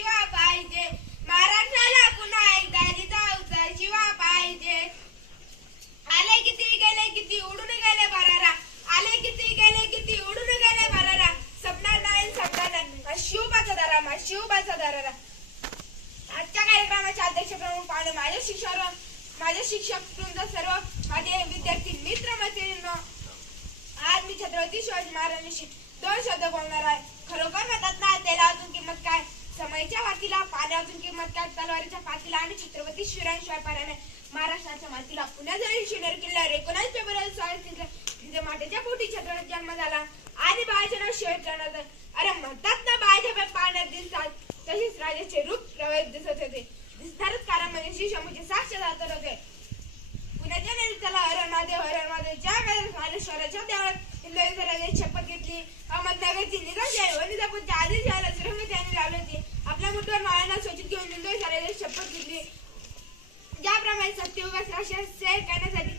शिवा पाहिजे, महाराष्ट्राला पुन्हा एकदा जिजाऊचा शिवा पाहिजे. आले किती गेले किती उडून गेले बरारा, आले किती गेले किती उडून गेले बरारा, सपनार नाही सपनार नाही शिवबाचा दरारा, शिवबाचा दरारा. आजच्या कार्यक्रमाचे अध्यक्ष प्रमुख पाहुणे माझे शिक्षक वृंद, सर्व माझे विद्यार्थी मित्र मैत्रिणींनो, आज मी छत्रपती शिवाजी महाराजांशी 2 शब्द बोलणार आहे. खरोखर म्हणतात ना, तेलातून किंमत काय, समयच्या वातीला, पाण्यातून किंमत काय, तलवारीच्या पातीला आणि छत्रपती शिवरायांशिवाय पर्याय महाराष्ट्राच्या मातीला. पुण्याजवळील शिवनेर किल्ल्यावर 19 फेब्रुवारी 16 मातेच्या पोटी छत्रपती जन्म झाला आणि बाळाचे नाव शिवाजी ठेवण्यात आले. अरे म्हणतात ना, बाळाच्या पाण्यात दिसतात, तसेच राजाचे रूप प्रवेश दिसत होते. दिसणारच कारण म्हणजे श्री शंभूचे साक्षात होते. पुण्याच्या नेत्याला हरण महादेव ज्या राजेश्वराच्या देवळात हिंदवी शपथ घेतली. अहमदनगरची निजापूरच्या आधी शहरात सुरंग त्यांनी लावली होती. आपल्या मुठीवर माळ्यांना स्वच्छित घेऊन हिंदवी शपथ घेतली. ज्याप्रमाणे सत्ययुगात राष्ट्रात सैर करण्यासाठी